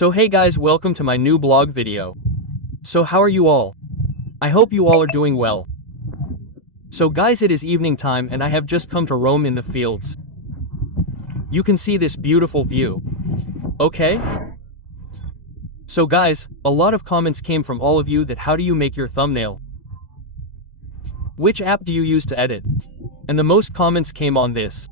So hey guys, welcome to my new blog video. So how are you all? I hope you all are doing well. So guys, it is evening time and I have just come to roam in the fields. You can see this beautiful view. Okay? So guys, a lot of comments came from all of you that how do you make your thumbnail? Which app do you use to edit? And the most comments came on this.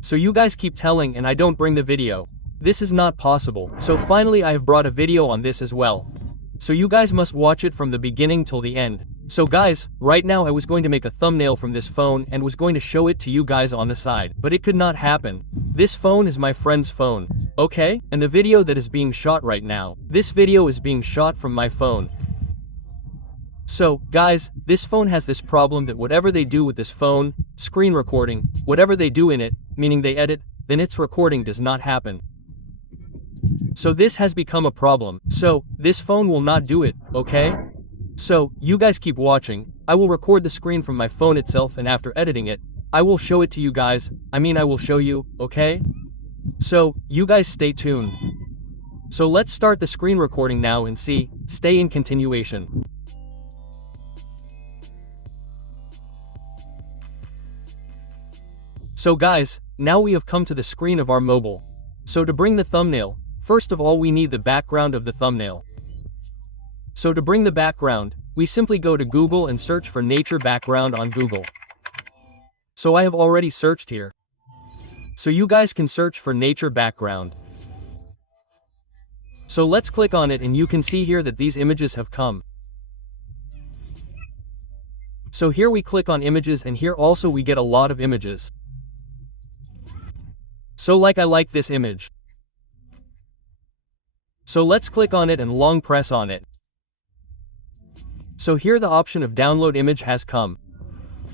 So you guys keep telling and I don't bring the video. This is not possible. So finally I have brought a video on this as well. So you guys must watch it from the beginning till the end. So guys, right now I was going to make a thumbnail from this phone and was going to show it to you guys on the side, but it could not happen. This phone is my friend's phone, okay? And the video that is being shot right now, this video is being shot from my phone. So, guys, this phone has this problem that whatever they do with this phone, screen recording, whatever they do in it, meaning they edit, then its recording does not happen. So this has become a problem. So, this phone will not do it, okay? So, you guys keep watching. I will record the screen from my phone itself and after editing it, I will show it to you guys. I will show you, okay? So, you guys stay tuned. So let's start the screen recording now and see, stay in continuation. So guys, now we have come to the screen of our mobile. So to bring the thumbnail, first of all we need the background of the thumbnail. So to bring the background, we simply go to Google and search for nature background on Google. So I have already searched here. So you guys can search for nature background. So let's click on it and you can see here that these images have come. So here we click on images and here also we get a lot of images. So I like this image. So let's click on it and long press on it. So here the option of download image has come.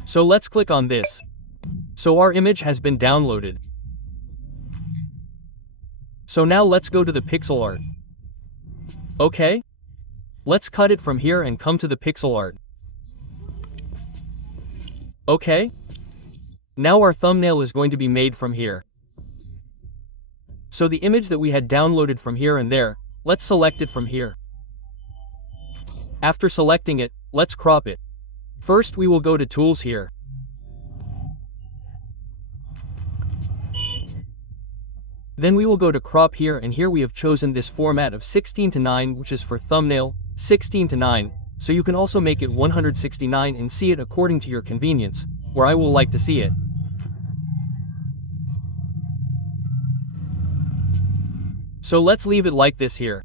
So let's click on this. So our image has been downloaded. So now let's go to the pixel art. Okay? Let's cut it from here and come to the pixel art. Okay? Now our thumbnail is going to be made from here. So the image that we had downloaded from here and there, let's select it from here. After selecting it, let's crop it. First we will go to tools here. Then we will go to crop here and here we have chosen this format of 16:9 which is for thumbnail, 16:9, so you can also make it 169 and see it according to your convenience, where I will like to see it. So let's leave it like this here.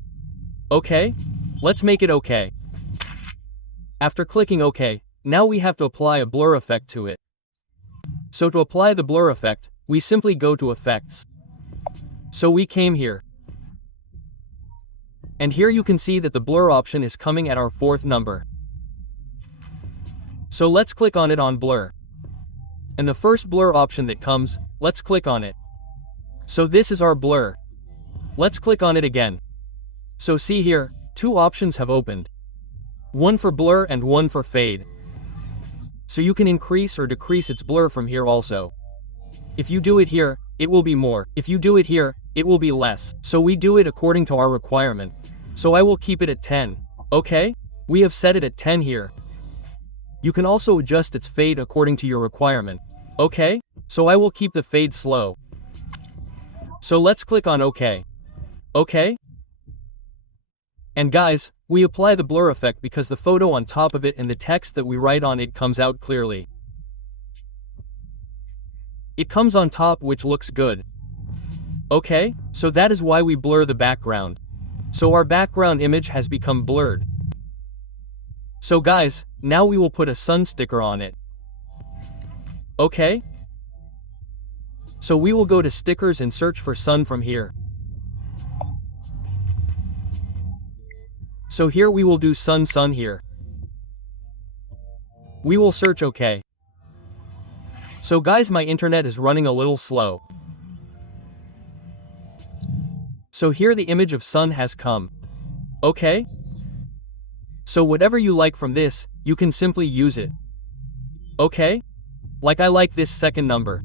Okay? Let's make it okay. After clicking OK, now we have to apply a blur effect to it. So to apply the blur effect, we simply go to Effects. So we came here. And here you can see that the blur option is coming at our fourth number. So let's click on it on blur. And the first blur option that comes, let's click on it. So this is our blur. Let's click on it again. So see here, two options have opened. One for blur and one for fade. So you can increase or decrease its blur from here also. If you do it here, it will be more. If you do it here, it will be less. So we do it according to our requirement. So I will keep it at 10. Okay? We have set it at 10 here. You can also adjust its fade according to your requirement. Okay? So I will keep the fade slow. So let's click on OK. Okay? And guys, we apply the blur effect because the photo on top of it and the text that we write on it comes out clearly. It comes on top which looks good. Okay? So that is why we blur the background. So our background image has become blurred. So guys, now we will put a sun sticker on it. Okay? So we will go to stickers and search for sun from here. So here we will do sun here. We will search OK. So guys, my internet is running a little slow. So here the image of sun has come. Okay? So whatever you like from this, you can simply use it. Okay? Like I like this second number.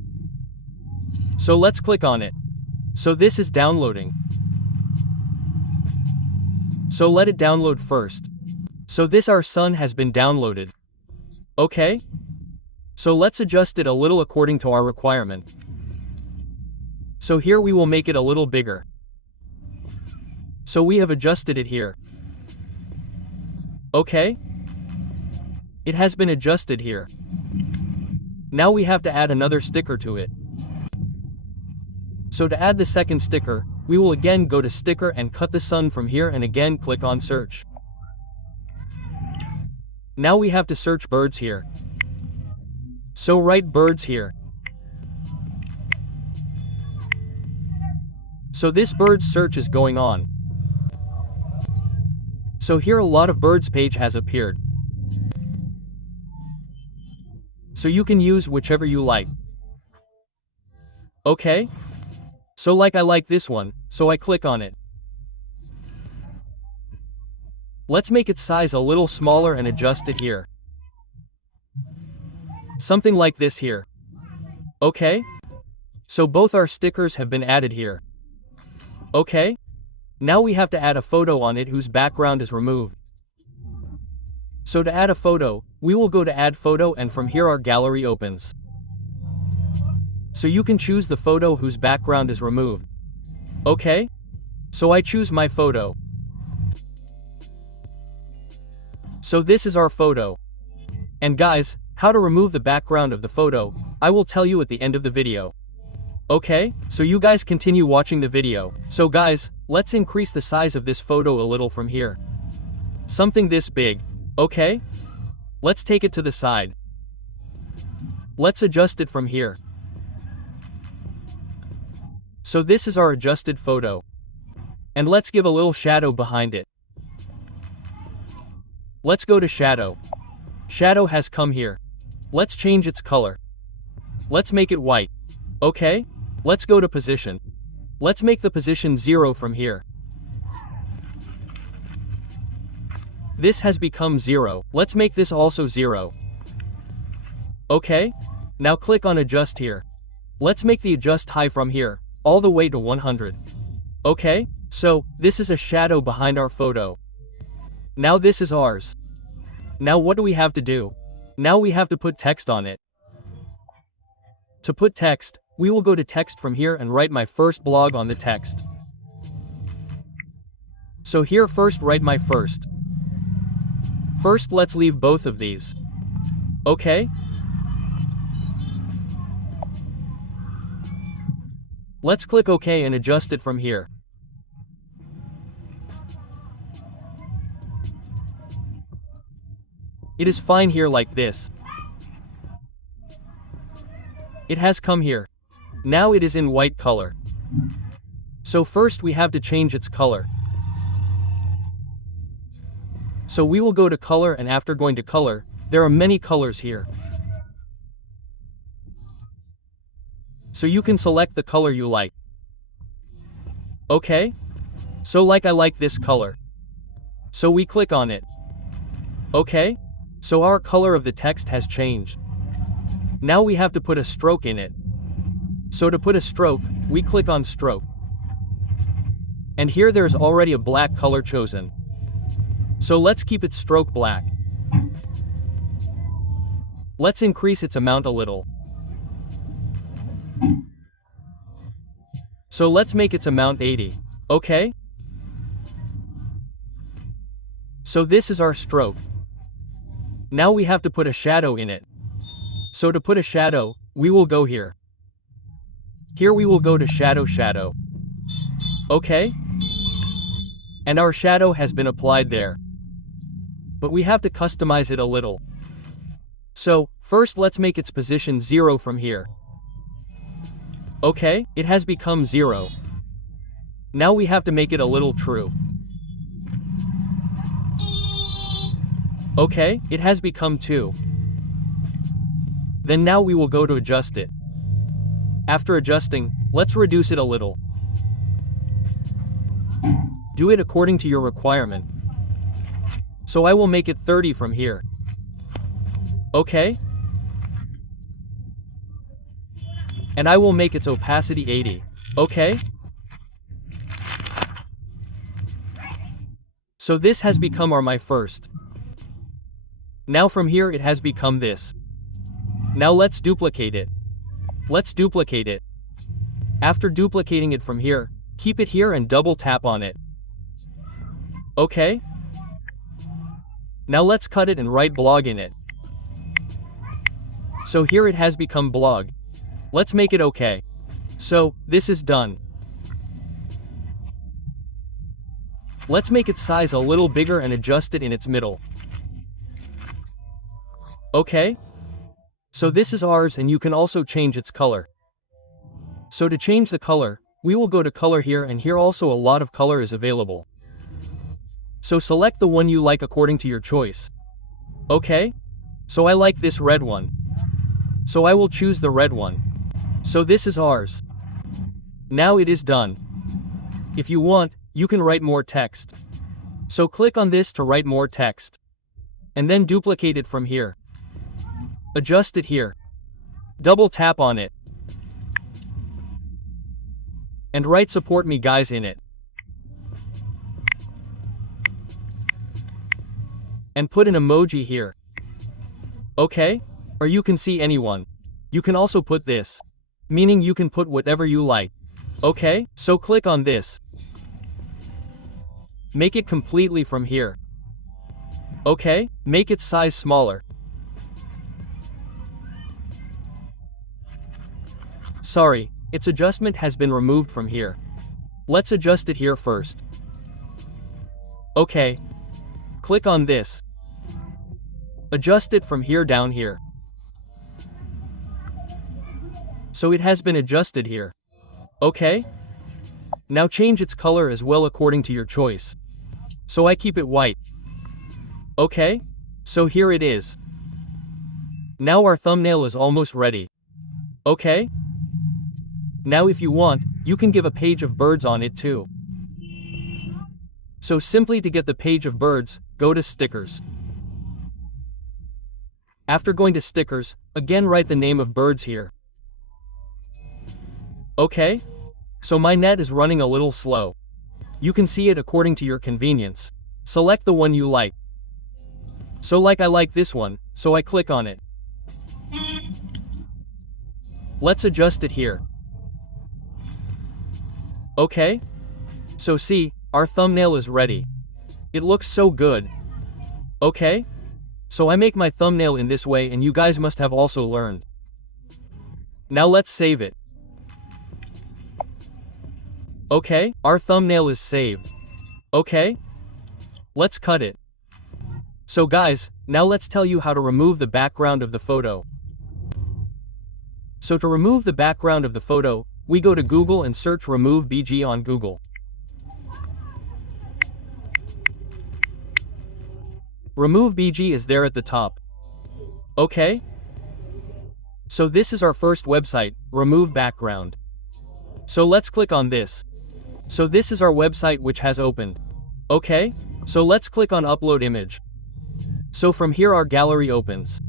So let's click on it. So this is downloading. So let it download first. So this our sun has been downloaded. Okay? So let's adjust it a little according to our requirement. So here we will make it a little bigger. So we have adjusted it here. Okay? It has been adjusted here. Now we have to add another sticker to it. So to add the second sticker, we will again go to sticker and cut the sun from here and again click on search. Now we have to search birds here. So write birds here. So this birds search is going on. So here a lot of birds page has appeared. So you can use whichever you like. Okay? So like I like this one, so I click on it. Let's make its size a little smaller and adjust it here. Something like this here. Okay? So both our stickers have been added here. Okay? Now we have to add a photo on it whose background is removed. So to add a photo, we will go to add photo and from here our gallery opens. So you can choose the photo whose background is removed. Okay? So I choose my photo. So this is our photo. And guys, how to remove the background of the photo, I will tell you at the end of the video. Okay, so you guys continue watching the video. So guys, let's increase the size of this photo a little from here. Something this big. Okay? Let's take it to the side. Let's adjust it from here. So this is our adjusted photo. And let's give a little shadow behind it. Let's go to shadow. Shadow has come here. Let's change its color. Let's make it white. Okay? Let's go to position. Let's make the position 0 from here. This has become 0. Let's make this also 0. Okay? Now click on adjust here. Let's make the adjust high from here, all the way to 100. Okay? So, this is a shadow behind our photo. Now this is ours. Now what do we have to do? Now we have to put text on it. To put text, we will go to text from here and write my first blog on the text. So here first write my first. First let's leave both of these. Okay? Let's click OK and adjust it from here. It is fine here like this. It has come here. Now it is in white color. So first we have to change its color. So we will go to color and after going to color, there are many colors here. So you can select the color you like. Okay? So like I like this color. So we click on it. Okay? So our color of the text has changed. Now we have to put a stroke in it. So to put a stroke, we click on stroke. And here there's already a black color chosen. So let's keep its stroke black. Let's increase its amount a little. So let's make its amount 80. Okay? So this is our stroke. Now we have to put a shadow in it. So to put a shadow, we will go here. Here we will go to shadow. Okay? And our shadow has been applied there. But we have to customize it a little. So, first let's make its position 0 from here. Okay, it has become 0. Now we have to make it a little true. Okay, it has become 2. Then now we will go to adjust it. After adjusting, let's reduce it a little. Do it according to your requirement. So I will make it 30 from here. Okay? And I will make its opacity 80. Okay? So this has become my first. Now from here it has become this. Now let's duplicate it. Let's duplicate it. After duplicating it from here, keep it here and double tap on it. Okay? Now let's cut it and write blog in it. So here it has become blog. Let's make it okay. So, this is done. Let's make its size a little bigger and adjust it in its middle. Okay? So this is ours and you can also change its color. So to change the color, we will go to color here and here also a lot of color is available. So select the one you like according to your choice. Okay? So I like this red one. So I will choose the red one. So this is ours. Now it is done. If you want, you can write more text. So click on this to write more text. And then duplicate it from here. Adjust it here. Double tap on it. And write support me guys in it. And put an emoji here. Okay? Or you can see anyone. You can also put this. Meaning you can put whatever you like. Okay? So click on this. Make it completely from here. Okay? Make its size smaller. Sorry, its adjustment has been removed from here. Let's adjust it here first. Okay. Click on this. Adjust it from here down here. So it has been adjusted here. Okay? Now change its color as well according to your choice. So I keep it white. Okay? So here it is. Now our thumbnail is almost ready. Okay? Now if you want, you can give a page of birds on it too. So simply to get the page of birds, go to stickers. After going to stickers, again write the name of birds here. Okay? So my net is running a little slow. You can see it according to your convenience. Select the one you like. So like I like this one, so I click on it. Let's adjust it here. Okay? So see, our thumbnail is ready. It looks so good. Okay? So I make my thumbnail in this way and you guys must have also learned. Now let's save it. Okay, our thumbnail is saved. Okay? Let's cut it. So guys, now let's tell you how to remove the background of the photo. So to remove the background of the photo, we go to Google and search Remove BG on Google. Remove BG is there at the top. Okay? So this is our first website, Remove Background. So let's click on this. So this is our website which has opened. Okay? So let's click on Upload Image. So from here our gallery opens.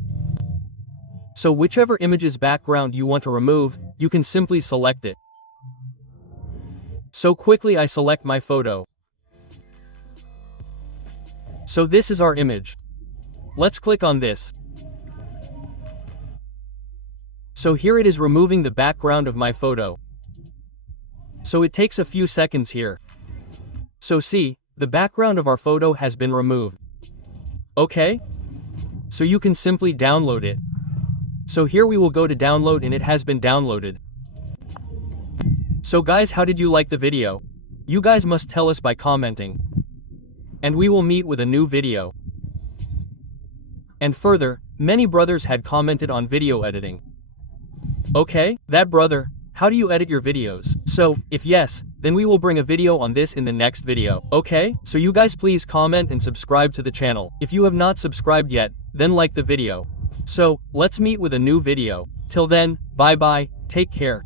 So whichever image's background you want to remove, you can simply select it. So quickly I select my photo. So this is our image. Let's click on this. So here it is removing the background of my photo. So it takes a few seconds here. So see, the background of our photo has been removed. Okay? So you can simply download it. So here we will go to download and it has been downloaded. So guys, how did you like the video? You guys must tell us by commenting. And we will meet with a new video. And further, many brothers had commented on video editing. Okay, that brother, how do you edit your videos? So, if yes, then we will bring a video on this in the next video. Okay, so you guys please comment and subscribe to the channel. If you have not subscribed yet, then like the video. So, let's meet with a new video. Till then, bye bye, take care.